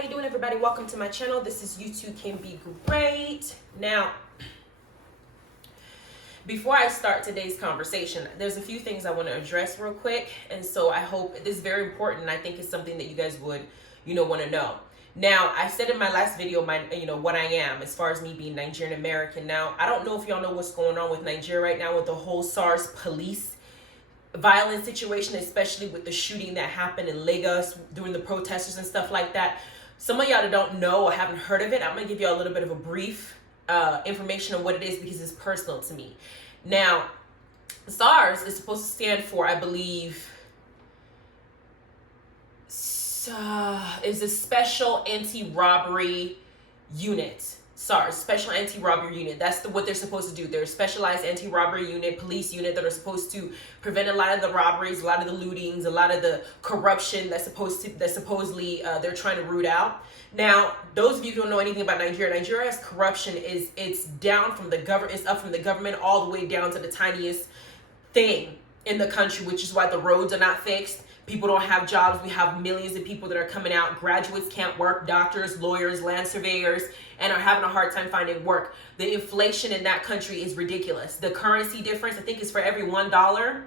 How you doing, everybody? Welcome to my channel. This is You Too Can Be Great. Now, before I start today's conversation, there's a few things I want to address real quick, and so I hope this is very important. I think it's something that you guys would, want to know. Now, I said in my last video, what I am as far as me being Nigerian American. Now, I don't know if y'all know what's going on with Nigeria right now with the whole SARS police violence situation, especially with the shooting that happened in Lagos during the protesters and stuff like that. Some of y'all that don't know or haven't heard of it, I'm gonna give you a little bit of a brief information on what it is because it's personal to me. Now, SARS is supposed to stand for, I believe, is a special anti-robbery unit. SARS, special anti-robbery unit. That's what they're supposed to do. They're a specialized anti-robbery unit, police unit that are supposed to prevent a lot of the robberies, a lot of the lootings, a lot of the corruption that supposedly they're trying to root out. Now, those of you who don't know anything about Nigeria, Nigeria's corruption it's down from the government, it's up from the government all the way down to the tiniest thing in the country, which is why the roads are not fixed. People don't have jobs. We have millions of people that are coming out. Graduates can't work, doctors, lawyers, land surveyors, and are having a hard time finding work. The inflation in that country is ridiculous. The currency difference, I think, is for every $1,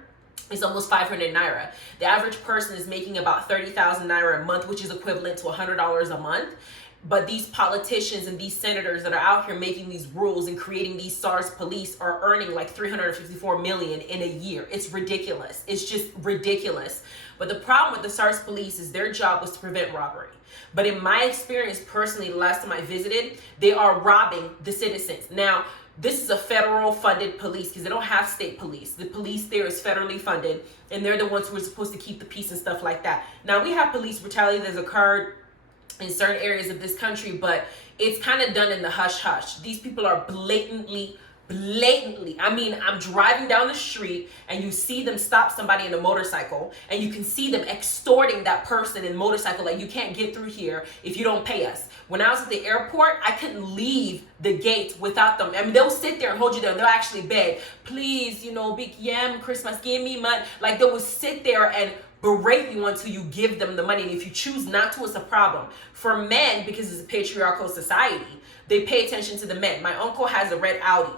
it's almost 500 naira. The average person is making about 30,000 naira a month, which is equivalent to $100 a month. But these politicians and these senators that are out here making these rules and creating these SARS police are earning like 354 million in a year. It's ridiculous. It's just ridiculous. But the problem with the SARS police is their job was to prevent robbery. But in my experience personally, the last time I visited, they are robbing the citizens. Now, this is a federal funded police because they don't have state police. The police there is federally funded, and they're the ones who are supposed to keep the peace and stuff like that. Now, we have police brutality that's occurred in certain areas of this country, but it's kind of done in the hush hush. These people are blatantly, I mean, I'm driving down the street and you see them stop somebody in a motorcycle and you can see them extorting that person in motorcycle, like, you can't get through here if you don't pay us. When I was at the airport, I couldn't leave the gate without them. I mean, they'll sit there and hold you there. They'll actually beg, please, big yam, Christmas, give me money. Like, they will sit there and berate you until you give them the money. And if you choose not to, it's a problem. For men, because it's a patriarchal society, they pay attention to the men. My uncle has a red Audi,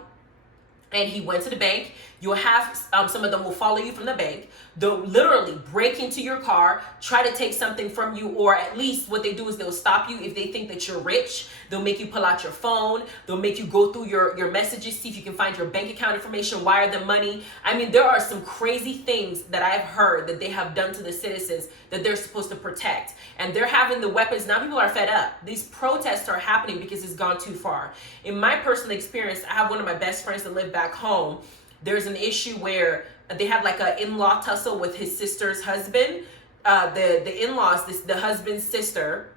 and he went to the bank. You'll have some of them will follow you from the bank. They'll literally break into your car, try to take something from you, or at least what they do is they'll stop you if they think that you're rich. They'll make you pull out your phone. They'll make you go through your messages, see if you can find your bank account information, wire them money. I mean, there are some crazy things that I've heard that they have done to the citizens that they're supposed to protect. And they're having the weapons. Now people are fed up. These protests are happening because it's gone too far. In my personal experience, I have one of my best friends that live back home. There's an issue where they had like an in-law tussle with his sister's husband. The in-laws, the husband's sister,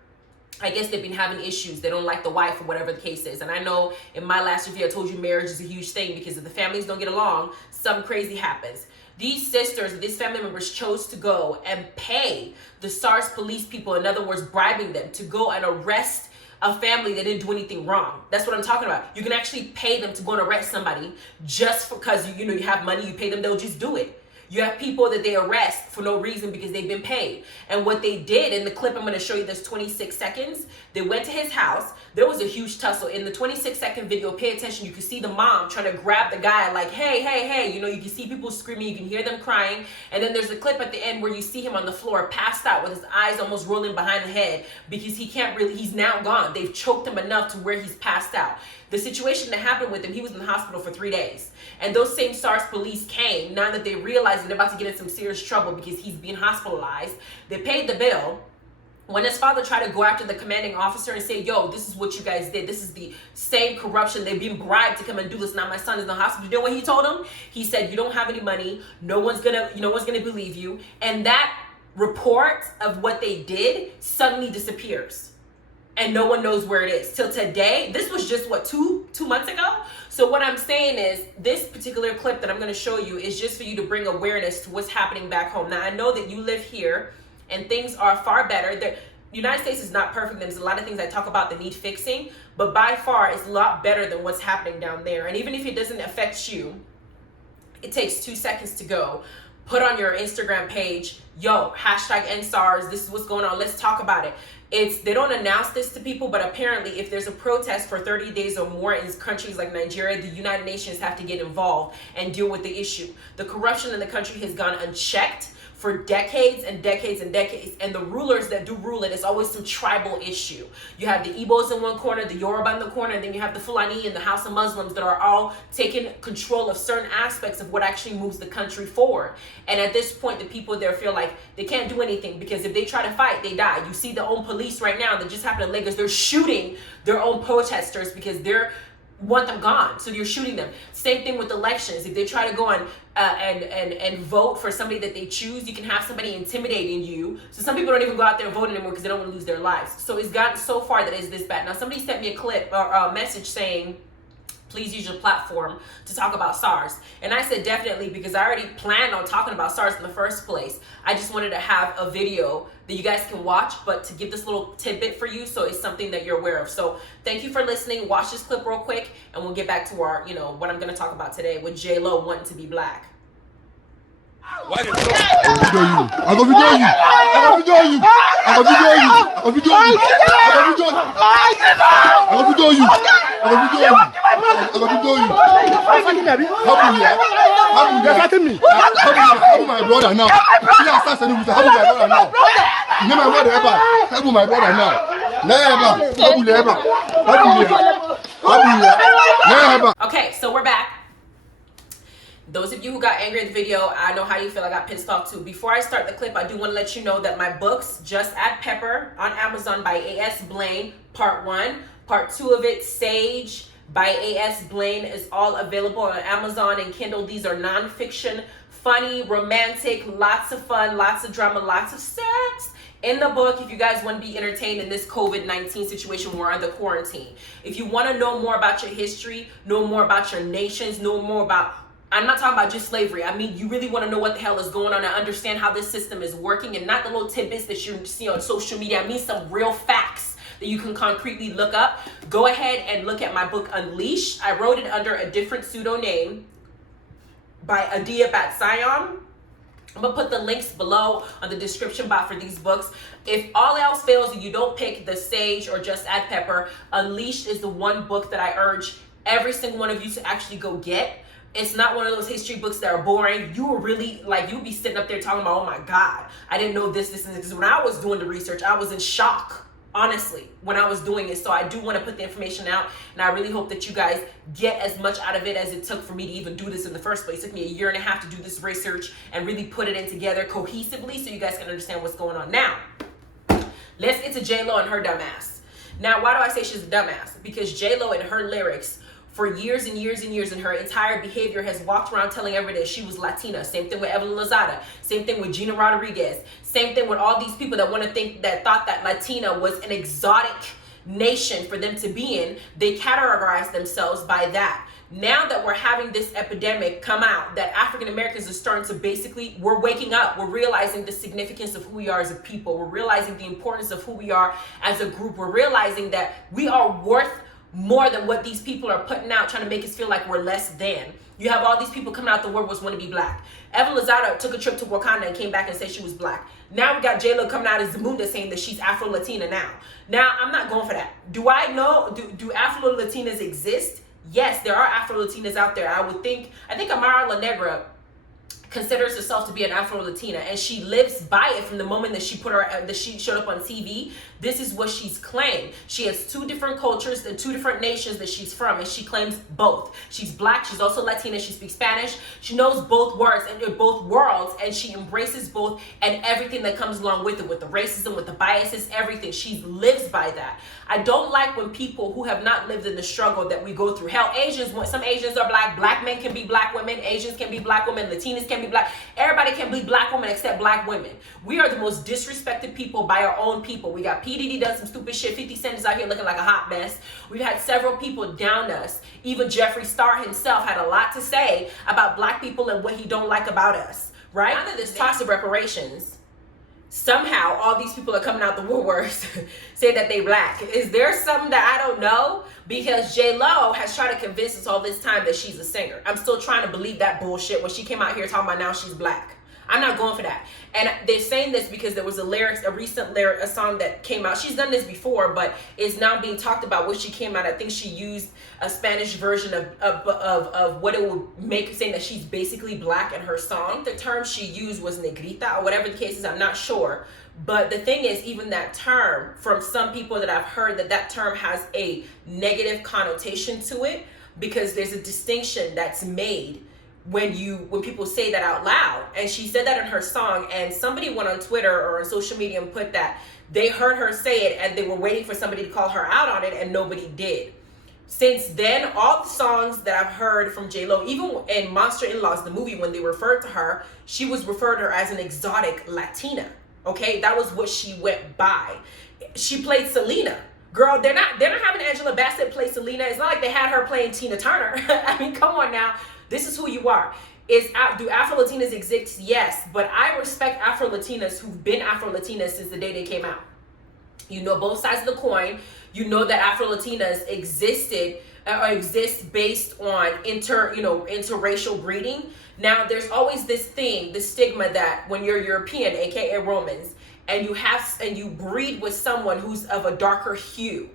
I guess they've been having issues. They don't like the wife or whatever the case is. And I know in my last review, I told you marriage is a huge thing because if the families don't get along, something crazy happens. These sisters, these family members chose to go and pay the SARS police people, in other words, bribing them to go and arrest a family that didn't do anything wrong. That's what I'm talking about. You can actually pay them to go and arrest somebody just because you have money, you pay them, they'll just do it. You have people that they arrest for no reason because they've been paid. And what they did in the clip, I'm going to show you this 26 seconds. They went to his house. There was a huge tussle. In the 26-second video, pay attention. You can see the mom trying to grab the guy like, hey, hey, hey. You can see people screaming. You can hear them crying. And then there's a clip at the end where you see him on the floor, passed out with his eyes almost rolling behind the head because he's now gone. They've choked him enough to where he's passed out. The situation that happened with him, he was in the hospital for 3 days. And those same SARS police came, now that they realized they're about to get in some serious trouble because he's being hospitalized. They paid the bill. When his father tried to go after the commanding officer and say, yo, this is what you guys did. This is the same corruption. They've been bribed to come and do this. Now my son is in the hospital. You know what he told him? He said, you don't have any money. No one's gonna believe you. And that report of what they did suddenly disappears. And no one knows where it is till today. This was just two months ago. So what I'm saying is this particular clip that I'm going to show you is just for you to bring awareness to what's happening back home. Now, I know that you live here and things are far better. The United States is not perfect. There's a lot of things I talk about that need fixing, but by far it's a lot better than what's happening down there. And even if it doesn't affect you, it takes 2 seconds to go put on your Instagram page, yo, hashtag EndSARS, this is what's going on, let's talk about it. They don't announce this to people, but apparently if there's a protest for 30 days or more in countries like Nigeria, the United Nations have to get involved and deal with the issue. The corruption in the country has gone unchecked for decades and decades and decades, and the rulers that do rule it is always some tribal issue. You have the Igbos in one corner, the Yoruba in the corner, and then you have the Fulani and the House of Muslims that are all taking control of certain aspects of what actually moves the country forward. And at this point, the people there feel like they can't do anything, because if they try to fight, they die. You see the own police right now that just happened in Lagos, they're shooting their own protesters because they're want them gone, so you're shooting them. Same thing with elections. If they try to go on and vote for somebody that they choose, you can have somebody intimidating you. So some people don't even go out there and vote anymore because they don't want to lose their lives. So it's gotten so far that it's this bad. Now somebody sent me a clip or a message saying, please use your platform to talk about SARS. And I said definitely, because I already planned on talking about SARS in the first place. I just wanted to have a video that you guys can watch, but to give this little tidbit for you, so it's something that you're aware of. So thank you for listening. Watch this clip real quick, and we'll get back to our, what I'm gonna talk about today with JLO wanting to be black. I'm gonna video you. I'm gonna video you. I'm gonna video you. I'm gonna video you. I'm gonna video you. I'm gonna video you. I'm gonna video you. I'm gonna video you. Help my brother now. Help my brother now. You my brother ever. Help my brother now. Okay, so we're back. Those of you who got angry at the video, I know how you feel. I got pissed off too. Before I start the clip, I do want to let you know that my books, Just Add Pepper on Amazon by A.S. Blaine, Part 1. Part 2 of it, Sage by A.S. Blaine, is all available on Amazon and Kindle. These are nonfiction, funny, romantic, lots of fun, lots of drama, lots of sex in the book if you guys want to be entertained in this COVID-19 situation. We're under quarantine. If you want to know more about your history, know more about your nations, know more about, I'm not talking about just slavery. I mean, you really want to know what the hell is going on and understand how this system is working, and not the little tidbits that you see on social media. I mean some real facts that you can concretely look up. Go ahead and look at my book, Unleashed. I wrote it under a different pseudo name by Adiya Bat-Tziyon. I'm gonna put the links below on the description box for these books. If all else fails and you don't pick the Sage or Just Add Pepper, Unleashed is the one book that I urge every single one of you to actually go get. It's not one of those history books that are boring. You will really, you'll be sitting up there talking about, oh my God, I didn't know this, and this. Because when I was doing the research, I was in shock, honestly, when I was doing it. So I do want to put the information out, and I really hope that you guys get as much out of it as it took for me to even do this in the first place. It took me 1.5 years to do this research and really put it in together cohesively so you guys can understand what's going on. Now, let's get to JLO and her dumbass. Now, why do I say she's a dumbass? Because JLO and her lyrics, for years and years and years, and her entire behavior has walked around telling everybody that she was Latina. Same thing with Evelyn Lozada. Same thing with Gina Rodriguez. Same thing with all these people that thought that Latina was an exotic nation for them to be in. They categorize themselves by that. Now that we're having this epidemic come out, that African Americans are starting to basically, we're waking up. We're realizing the significance of who we are as a people. We're realizing the importance of who we are as a group. We're realizing that we are worth more than what these people are putting out, trying to make us feel like we're less than. You have all these people coming out the woodworks want to be black. Evelyn Lozada took a trip to Wakanda and came back and said she was black. Now we got JLO coming out as Zamunda saying that she's Afro-Latina now. Now, I'm not going for that. Do I know, do Afro-Latinas exist? Yes, there are Afro-Latinas out there. I think Amara La Negra considers herself to be an Afro-Latina, and she lives by it from the moment that she showed up on TV. This is what she's claimed. She has 2 different cultures and 2 different nations that she's from, and she claims both. She's black, she's also Latina, she speaks Spanish. She knows both words and both worlds, and she embraces both and everything that comes along with it, with the racism, with the biases, everything. She lives by that. I don't like when people who have not lived in the struggle that we go through. Hell, some Asians are black men can be black women, Asians can be black women, Latinas can be black. Everybody can be black women except black women. We are the most disrespected people by our own people. We got P. Diddy done some stupid shit. 50 Cent is out here looking like a hot mess. We've had several people down us. Even Jeffree Star himself had a lot to say about black people and what he don't like about us, right? Under this talks of reparations, somehow all these people are coming out the woodworks saying that they black. Is there something that I don't know? Because JLO has tried to convince us all this time that she's a singer. I'm still trying to believe that bullshit when she came out here talking about now she's black. I'm not going for that. And they're saying this because there was a recent lyric, a song that came out. She's done this before, but is now being talked about where she came out. I think she used a Spanish version of what it would make, saying that she's basically black in her song. The term she used was negrita, or whatever the case is, I'm not sure. But the thing is, even that term, from some people that I've heard, that term has a negative connotation to it, because there's a distinction that's made when people say that out loud. And she said that in her song, and somebody went on Twitter or on social media and put that they heard her say it and they were waiting for somebody to call her out on it, and nobody did. Since then, all the songs that I've heard from JLO, even in Monster In-Laws, the movie, when they referred to her, she was referred to her as an exotic Latina. Okay, that was what she went by. She played Selena. Girl, they're not having Angela Bassett play Selena. It's not like they had her playing Tina Turner. I mean, come on now. This is who you are. Do Afro-Latinas exist? Yes, but I respect Afro-Latinas who've been Afro-Latinas since the day they came out. You know both sides of the coin. You know that Afro-Latinas existed or exist based on interracial breeding. Now, there's always this thing, the stigma that when you're European, aka Romans, and you breed with someone who's of a darker hue,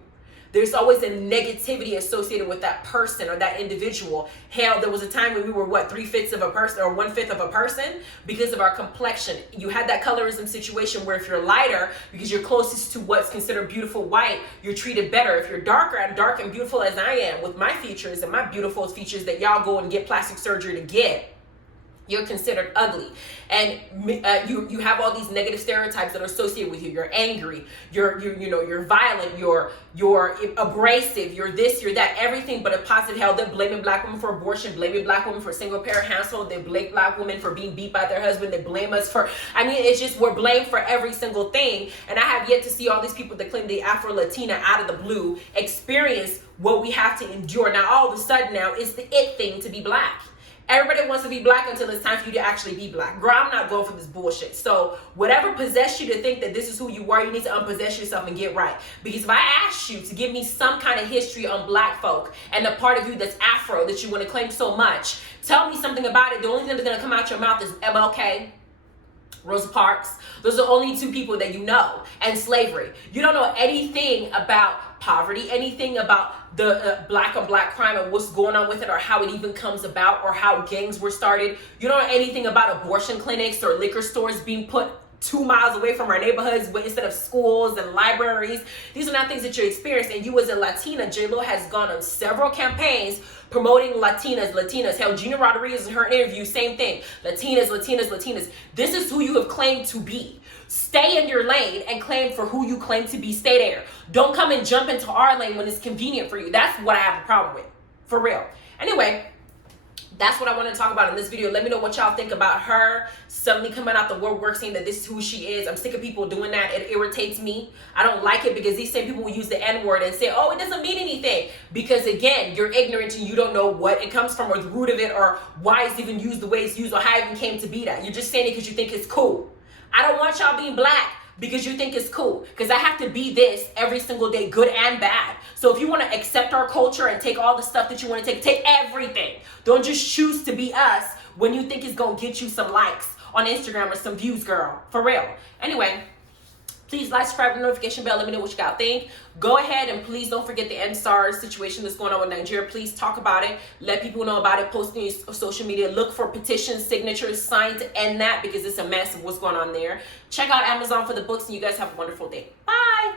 there's always a negativity associated with that person or that individual. Hell, there was a time when we were 3/5 of a person or 1/5 of a person because of our complexion. You had that colorism situation where if you're lighter, because you're closest to what's considered beautiful white, you're treated better. If you're darker, I'm dark and beautiful as I am with my features and my beautiful features that y'all go and get plastic surgery to get, you're considered ugly. And you have all these negative stereotypes that are associated with you. You're angry, you're violent, you're abrasive, you're this, you're that, everything but a positive. Hell, they're blaming black women for abortion, blaming black women for single parent household, they blame black women for being beat by their husband, they blame us for, it's just, we're blamed for every single thing. And I have yet to see all these people that claim they Afro-Latina out of the blue experience what we have to endure. Now, all of a sudden now, it's the it thing to be black. Everybody wants to be black until it's time for you to actually be black. Girl, I'm not going for this bullshit. So whatever possessed you to think that this is who you are, you need to unpossess yourself and get right. Because if I asked you to give me some kind of history on black folk and the part of you that's Afro that you want to claim so much, tell me something about it. The only thing that's going to come out your mouth is MLK, Rosa Parks. Those are the only two people that you know. And slavery. You don't know anything about poverty, anything about the black on black crime and what's going on with it, or how it even comes about, or how gangs were started. You don't know anything about abortion clinics or liquor stores being put 2 miles away from our neighborhoods instead of schools and libraries. These are not things that you experience. And you as a Latina, JLO has gone on several campaigns promoting Latinas. Hell, Gina Rodriguez in her interview, same thing. Latinas. This is who you have claimed to be. Stay in your lane and claim for who you claim to be. Stay there. Don't come and jump into our lane when it's convenient for you. That's what I have a problem with. For real. Anyway, that's what I want to talk about in this video. Let me know what y'all think about her suddenly coming out the woodwork saying that this is who she is. I'm sick of people doing that. It irritates me. I don't like it because these same people will use the N-word and say, oh, it doesn't mean anything. Because again, you're ignorant and you don't know what it comes from or the root of it or why it's even used the way it's used or how it even came to be that. You're just saying it because you think it's cool. I don't want y'all being black because you think it's cool. Because I have to be this every single day, good and bad. So if you want to accept our culture and take all the stuff that you want to take everything. Don't just choose to be us when you think it's going to get you some likes on Instagram or some views, girl. For real. Anyway, please like, subscribe, and notification bell. Let me know what you guys think. Go ahead and please don't forget the EndSARS situation that's going on with Nigeria. Please talk about it. Let people know about it. Post on your social media. Look for petitions, signatures, signed to end that because it's a mess of what's going on there. Check out Amazon for the books, and you guys have a wonderful day. Bye.